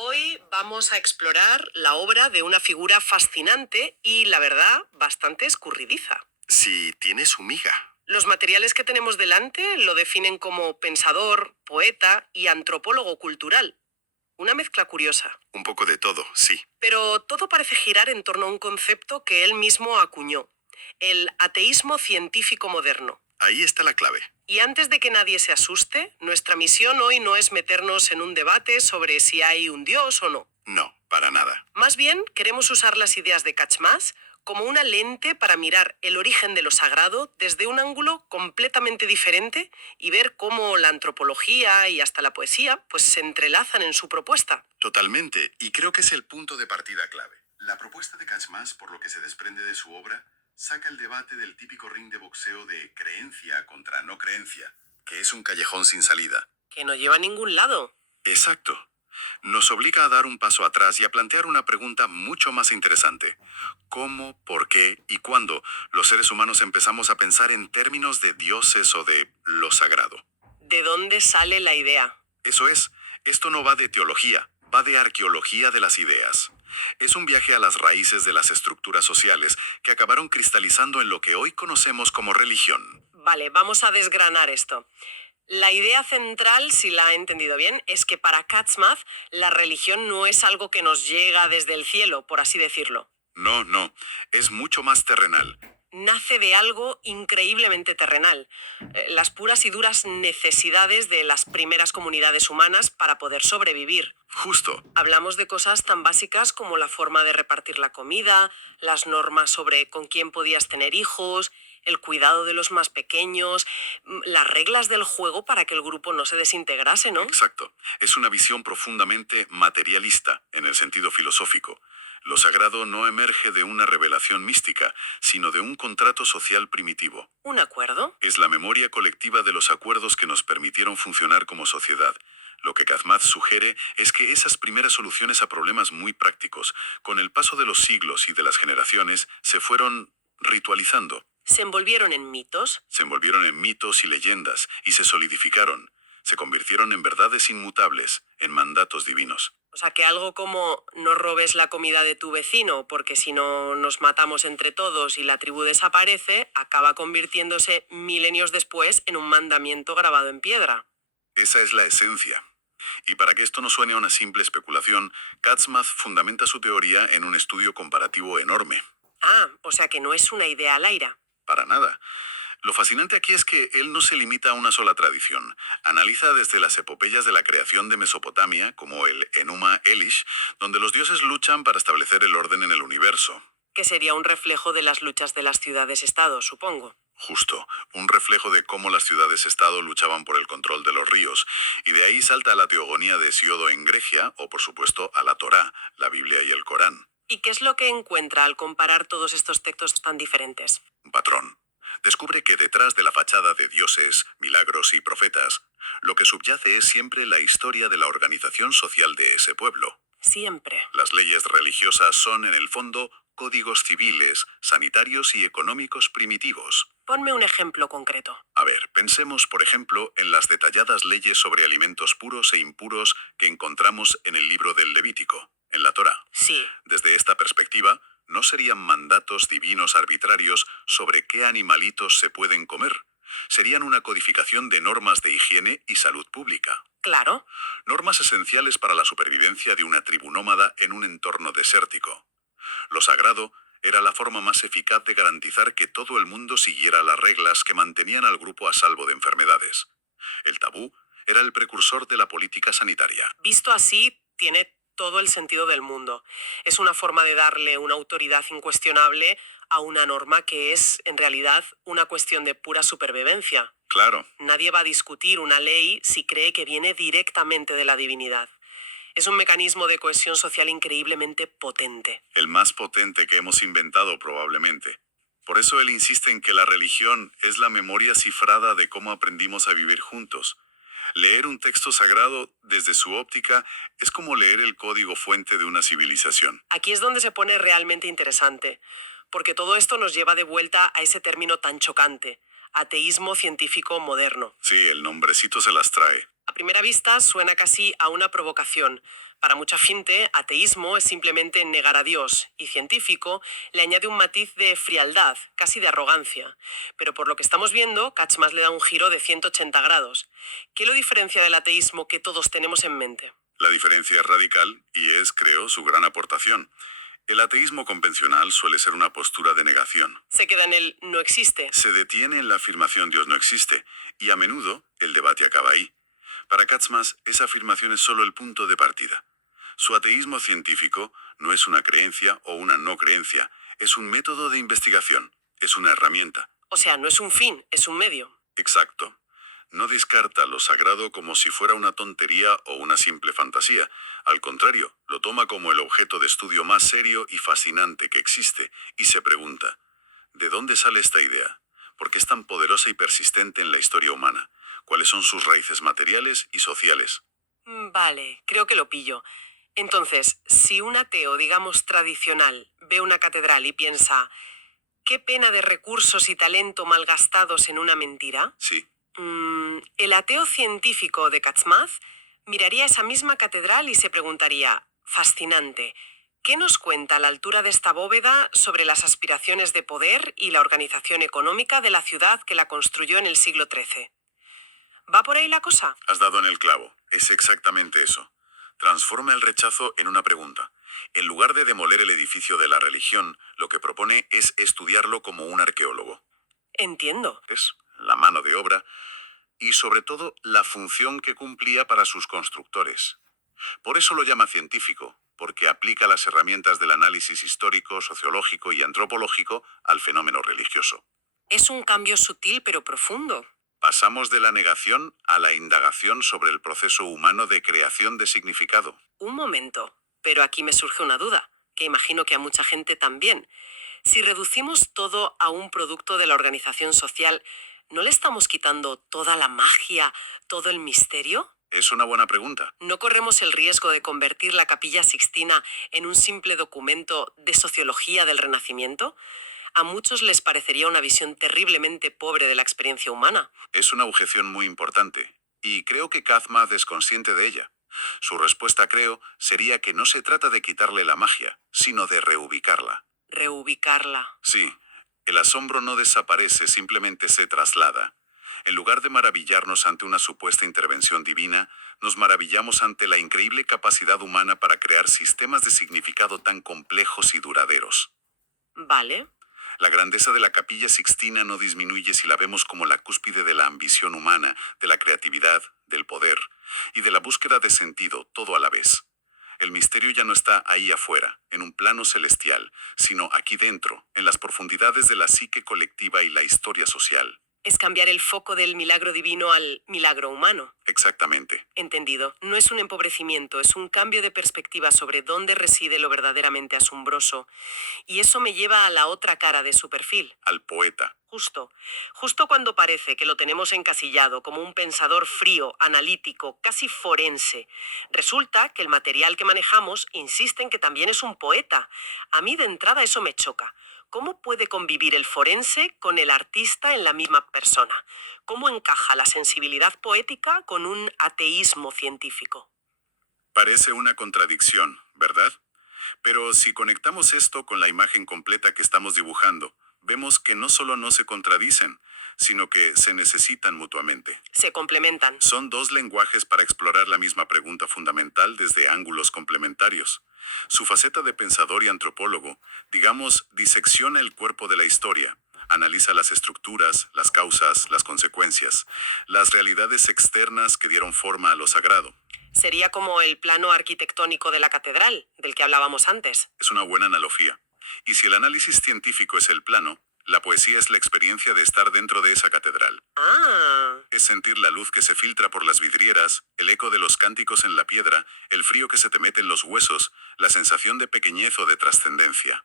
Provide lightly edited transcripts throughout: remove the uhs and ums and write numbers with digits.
Hoy vamos a explorar la obra de una figura fascinante y, la verdad, bastante escurridiza. Si tiene su miga. Los materiales que tenemos delante lo definen como pensador, poeta y antropólogo cultural. Una mezcla curiosa. Un poco de todo, sí. Pero todo parece girar en torno a un concepto que él mismo acuñó, el ateísmo científico moderno. Ahí está la clave. Y antes de que nadie se asuste, nuestra misión hoy no es meternos en un debate sobre si hay un Dios o no. No, para nada. Más bien, queremos usar las ideas de Catchmas como una lente para mirar el origen de lo sagrado desde un ángulo completamente diferente y ver cómo la antropología y hasta la poesía pues se entrelazan en su propuesta. Totalmente, y creo que es el punto de partida clave. La propuesta de Kachmas, por lo que se desprende de su obra, saca el debate del típico ring de boxeo de creencia contra no creencia, que es un callejón sin salida. Que no lleva a ningún lado. Exacto. Nos obliga a dar un paso atrás y a plantear una pregunta mucho más interesante. ¿Cómo, por qué y cuándo los seres humanos empezamos a pensar en términos de dioses o de lo sagrado? ¿De dónde sale la idea? Eso es, esto no va de teología, va de arqueología de las ideas. Es un viaje a las raíces de las estructuras sociales que acabaron cristalizando en lo que hoy conocemos como religión. Vale, vamos a desgranar esto. La idea central, si la he entendido bien, es que para Katzmath la religión no es algo que nos llega desde el cielo, por así decirlo. No, no, es mucho más terrenal. Nace de algo increíblemente terrenal, las puras y duras necesidades de las primeras comunidades humanas para poder sobrevivir. Justo, Hablamos de cosas tan básicas como la forma de repartir la comida, las normas sobre con quién podías tener hijos, el cuidado de los más pequeños, las reglas del juego para que el grupo no se desintegrase, ¿no? exacto. Es una visión profundamente materialista en el sentido filosófico. Lo sagrado no emerge de una revelación mística, sino de un contrato social primitivo. ¿Un acuerdo? Es la memoria colectiva de los acuerdos que nos permitieron funcionar como sociedad. Lo que Kazmat sugiere es que esas primeras soluciones a problemas muy prácticos, con el paso de los siglos y de las generaciones, se fueron ritualizando, Se envolvieron en mitos. se envolvieron en mitos y leyendas, y se solidificaron, se convirtieron en verdades inmutables, en mandatos divinos. O sea, que algo como no robes la comida de tu vecino porque si no nos matamos entre todos y la tribu desaparece, acaba convirtiéndose milenios después en un mandamiento grabado en piedra. Esa es la esencia. Y para que esto no suene a una simple especulación, Katzmath fundamenta su teoría en un estudio comparativo enorme. Ah, o sea que no es una idea al aire. Para nada. Lo fascinante aquí es que él no se limita a una sola tradición. Analiza desde las epopeyas de la creación de Mesopotamia, como el Enuma Elish, donde los dioses luchan para establecer el orden en el universo. Que sería un reflejo de las luchas de las ciudades-estado, supongo. Justo, un reflejo de cómo las ciudades-estado luchaban por el control de los ríos, y de ahí salta a la teogonía de Hesiodo en Grecia, o por supuesto a la Torá, la Biblia y el Corán. ¿Y qué es lo que encuentra al comparar todos estos textos tan diferentes? Un patrón. Descubre que detrás de la fachada de dioses, milagros y profetas, lo que subyace es siempre la historia de la organización social de ese pueblo. Siempre. Las leyes religiosas son, en el fondo, códigos civiles, sanitarios y económicos primitivos. Ponme un ejemplo concreto. A ver, pensemos, por ejemplo, en las detalladas leyes sobre alimentos puros e impuros que encontramos en el libro del Levítico, en la Torá. Sí. Desde esta perspectiva, no serían mandatos divinos arbitrarios sobre qué animalitos se pueden comer. Serían una codificación de normas de higiene y salud pública. Claro. Normas esenciales para la supervivencia de una tribu nómada en un entorno desértico. Lo sagrado era la forma más eficaz de garantizar que todo el mundo siguiera las reglas que mantenían al grupo a salvo de enfermedades. El tabú era el precursor de la política sanitaria. Visto así, tiene todo el sentido del mundo. Es una forma de darle una autoridad incuestionable a una norma que es, en realidad, una cuestión de pura supervivencia. Claro, Nadie va a discutir una ley si cree que viene directamente de la divinidad. Es un mecanismo de cohesión social increíblemente potente. el más potente que hemos inventado probablemente. Por eso él insiste en que la religión es la memoria cifrada de cómo aprendimos a vivir juntos. Leer un texto sagrado desde su óptica es como leer el código fuente de una civilización. Aquí es donde se pone realmente interesante, porque todo esto nos lleva de vuelta a ese término tan chocante, ateísmo científico moderno. Sí, el nombrecito se las trae. A primera vista suena casi a una provocación. Para mucha gente, ateísmo es simplemente negar a Dios, y científico le añade un matiz de frialdad, casi de arrogancia. Pero por lo que estamos viendo, Catchmas le da un giro de 180 grados. ¿Qué lo diferencia del ateísmo que todos tenemos en mente? La diferencia es radical y es, creo, su gran aportación. El ateísmo convencional suele ser una postura de negación. Se queda en el no existe. Se detiene en la afirmación Dios no existe, y a menudo el debate acaba ahí. Para Catchmas, esa afirmación es solo el punto de partida. Su ateísmo científico no es una creencia o una no creencia, es un método de investigación, es una herramienta. O sea, no es un fin, es un medio. Exacto. No descarta lo sagrado como si fuera una tontería o una simple fantasía. Al contrario, lo toma como el objeto de estudio más serio y fascinante que existe, y se pregunta, ¿de dónde sale esta idea? ¿Por qué es tan poderosa y persistente en la historia humana? ¿Cuáles son sus raíces materiales y sociales? Vale, creo que lo pillo. Entonces, si un ateo, digamos tradicional, ve una catedral y piensa, ¿qué pena de recursos y talento malgastados en una mentira? Sí, El ateo científico de Catchmas miraría esa misma catedral y se preguntaría, fascinante, ¿qué nos cuenta a la altura de esta bóveda sobre las aspiraciones de poder y la organización económica de la ciudad que la construyó en el siglo XIII? ¿Va por ahí la cosa? has dado en el clavo. Es exactamente eso. Transforma el rechazo en una pregunta. En lugar de demoler el edificio de la religión, lo que propone es estudiarlo como un arqueólogo. Entiendo. Es la mano de obra y sobre todo la función que cumplía para sus constructores. Por eso lo llama científico, porque aplica las herramientas del análisis histórico, sociológico y antropológico al fenómeno religioso. Es un cambio sutil pero profundo. Pasamos de la negación a la indagación sobre el proceso humano de creación de significado. Un momento, pero aquí me surge una duda, que imagino que a mucha gente también. Si reducimos todo a un producto de la organización social, ¿no le estamos quitando toda la magia, todo el misterio? Es una buena pregunta. ¿No corremos el riesgo de convertir la Capilla Sixtina en un simple documento de sociología del Renacimiento? A muchos les parecería una visión terriblemente pobre de la experiencia humana. Es una objeción muy importante, y creo que Kazmaz es consciente de ella. Su respuesta, creo, sería que no se trata de quitarle la magia, sino de reubicarla. Reubicarla. Sí, el asombro no desaparece, simplemente se traslada. En lugar de maravillarnos ante una supuesta intervención divina, nos maravillamos ante la increíble capacidad humana para crear sistemas de significado tan complejos y duraderos. Vale. La grandeza de la Capilla Sixtina no disminuye si la vemos como la cúspide de la ambición humana, de la creatividad, del poder y de la búsqueda de sentido, todo a la vez. El misterio ya no está ahí afuera, en un plano celestial, sino aquí dentro, en las profundidades de la psique colectiva y la historia social. Es cambiar el foco del milagro divino al milagro humano. Exactamente. Entendido. No es un empobrecimiento, es un cambio de perspectiva sobre dónde reside lo verdaderamente asombroso. Y eso me lleva a la otra cara de su perfil. Al poeta. Justo cuando parece que lo tenemos encasillado como un pensador frío, analítico, casi forense, resulta que el material que manejamos insiste en que también es un poeta. A mí de entrada eso me choca. ¿Cómo puede convivir el forense con el artista en la misma persona? ¿Cómo encaja la sensibilidad poética con un ateísmo científico? Parece una contradicción, ¿verdad? Pero si conectamos esto con la imagen completa que estamos dibujando, vemos que no solo no se contradicen, sino que se necesitan mutuamente. Se complementan. Son dos lenguajes para explorar la misma pregunta fundamental desde ángulos complementarios. Su faceta de pensador y antropólogo, digamos, disecciona el cuerpo de la historia, analiza las estructuras, las causas, las consecuencias, las realidades externas que dieron forma a lo sagrado. Sería como el plano arquitectónico de la catedral, del que hablábamos antes. Es una buena analogía. Y si el análisis científico es el plano, la poesía es la experiencia de estar dentro de esa catedral. Es sentir la luz que se filtra por las vidrieras, el eco de los cánticos en la piedra, el frío que se te mete en los huesos, la sensación de pequeñez o de trascendencia.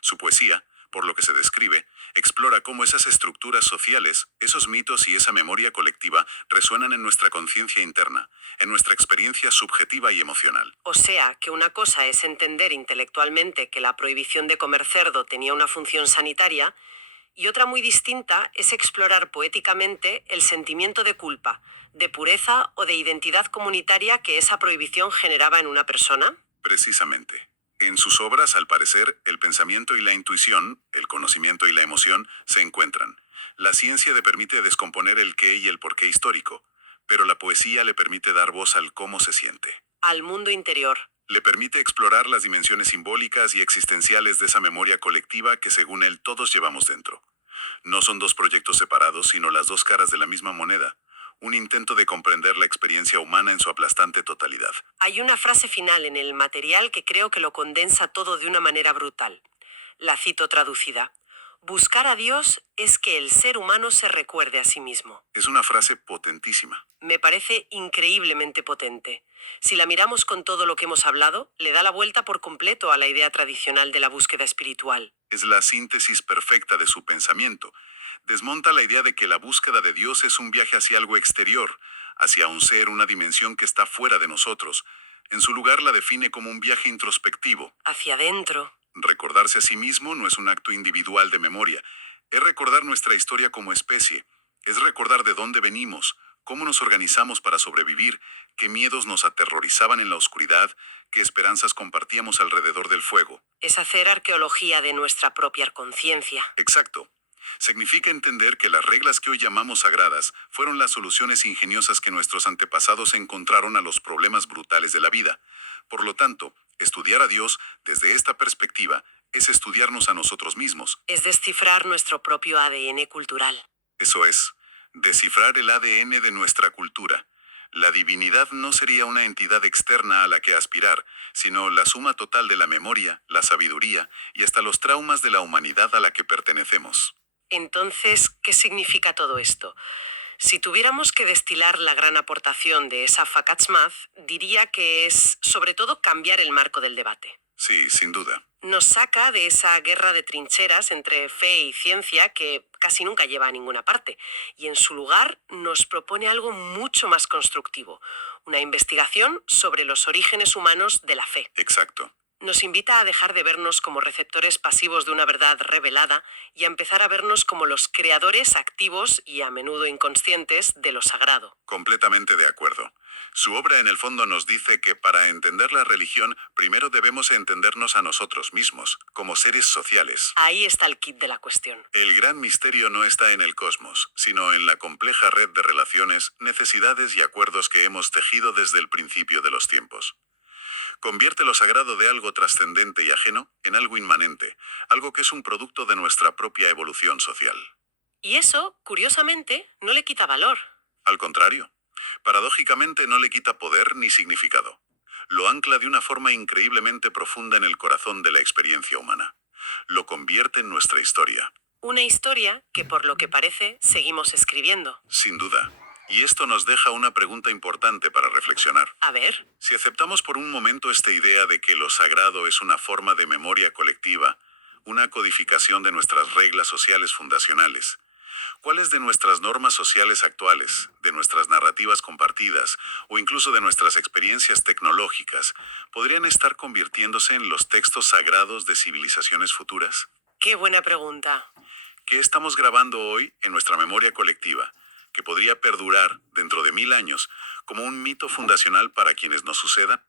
Su poesía, por lo que se describe, explora cómo esas estructuras sociales, esos mitos y esa memoria colectiva resuenan en nuestra conciencia interna, en nuestra experiencia subjetiva y emocional. O sea, que una cosa es entender intelectualmente que la prohibición de comer cerdo tenía una función sanitaria Y otra muy distinta es explorar poéticamente el sentimiento de culpa, de pureza o de identidad comunitaria que esa prohibición generaba en una persona. Precisamente. En sus obras, al parecer, el pensamiento y la intuición, el conocimiento y la emoción, se encuentran. La ciencia le permite descomponer el qué y el por qué histórico, pero la poesía le permite dar voz al cómo se siente. Al mundo interior. Le permite explorar las dimensiones simbólicas y existenciales de esa memoria colectiva que según él todos llevamos dentro. No son dos proyectos separados, sino las dos caras de la misma moneda. Un intento de comprender la experiencia humana en su aplastante totalidad. Hay una frase final en el material que creo que lo condensa todo de una manera brutal. La cito traducida. Buscar a Dios es que el ser humano se recuerde a sí mismo. Es una frase potentísima. Me parece increíblemente potente. Si la miramos con todo lo que hemos hablado, le da la vuelta por completo a la idea tradicional de la búsqueda espiritual. Es la síntesis perfecta de su pensamiento. Desmonta la idea de que la búsqueda de Dios es un viaje hacia algo exterior, hacia un ser, una dimensión que está fuera de nosotros. En su lugar la define como un viaje introspectivo. Hacia adentro. Recordarse a sí mismo no es un acto individual de memoria, es recordar nuestra historia como especie, es recordar de dónde venimos, cómo nos organizamos para sobrevivir, qué miedos nos aterrorizaban en la oscuridad, qué esperanzas compartíamos alrededor del fuego. Es hacer arqueología de nuestra propia conciencia. Exacto. Significa entender que las reglas que hoy llamamos sagradas fueron las soluciones ingeniosas que nuestros antepasados encontraron a los problemas brutales de la vida. Por lo tanto, estudiar a Dios desde esta perspectiva es estudiarnos a nosotros mismos. Es descifrar nuestro propio ADN cultural. Eso es, descifrar el ADN de nuestra cultura. La divinidad no sería una entidad externa a la que aspirar, sino la suma total de la memoria, la sabiduría y hasta los traumas de la humanidad a la que pertenecemos. Entonces, ¿qué significa todo esto? Si tuviéramos que destilar la gran aportación de esa Fakatshmaz, diría que es, sobre todo, cambiar el marco del debate. Sí, sin duda. Nos saca de esa guerra de trincheras entre fe y ciencia que casi nunca lleva a ninguna parte, y en su lugar nos propone algo mucho más constructivo, una investigación sobre los orígenes humanos de la fe. Exacto. Nos invita a dejar de vernos como receptores pasivos de una verdad revelada y a empezar a vernos como los creadores activos y a menudo inconscientes de lo sagrado. Completamente de acuerdo. Su obra en el fondo nos dice que para entender la religión, primero debemos entendernos a nosotros mismos, como seres sociales. Ahí está el kit de la cuestión. El gran misterio no está en el cosmos, sino en la compleja red de relaciones, necesidades y acuerdos que hemos tejido desde el principio de los tiempos. Convierte lo sagrado de algo trascendente y ajeno en algo inmanente, algo que es un producto de nuestra propia evolución social. Y eso, curiosamente, no le quita valor. Al contrario, paradójicamente no le quita poder ni significado. Lo ancla de una forma increíblemente profunda en el corazón de la experiencia humana. Lo convierte en nuestra historia. Una historia que, por lo que parece, seguimos escribiendo. Sin duda. Y esto nos deja una pregunta importante para reflexionar. A ver, Si aceptamos por un momento esta idea de que lo sagrado es una forma de memoria colectiva, una codificación de nuestras reglas sociales fundacionales, ¿cuáles de nuestras normas sociales actuales, de nuestras narrativas compartidas o incluso de nuestras experiencias tecnológicas podrían estar convirtiéndose en los textos sagrados de civilizaciones futuras? qué buena pregunta. ¿Qué estamos grabando hoy en nuestra memoria colectiva, que podría perdurar dentro de 1000 años como un mito fundacional para quienes nos sucedan?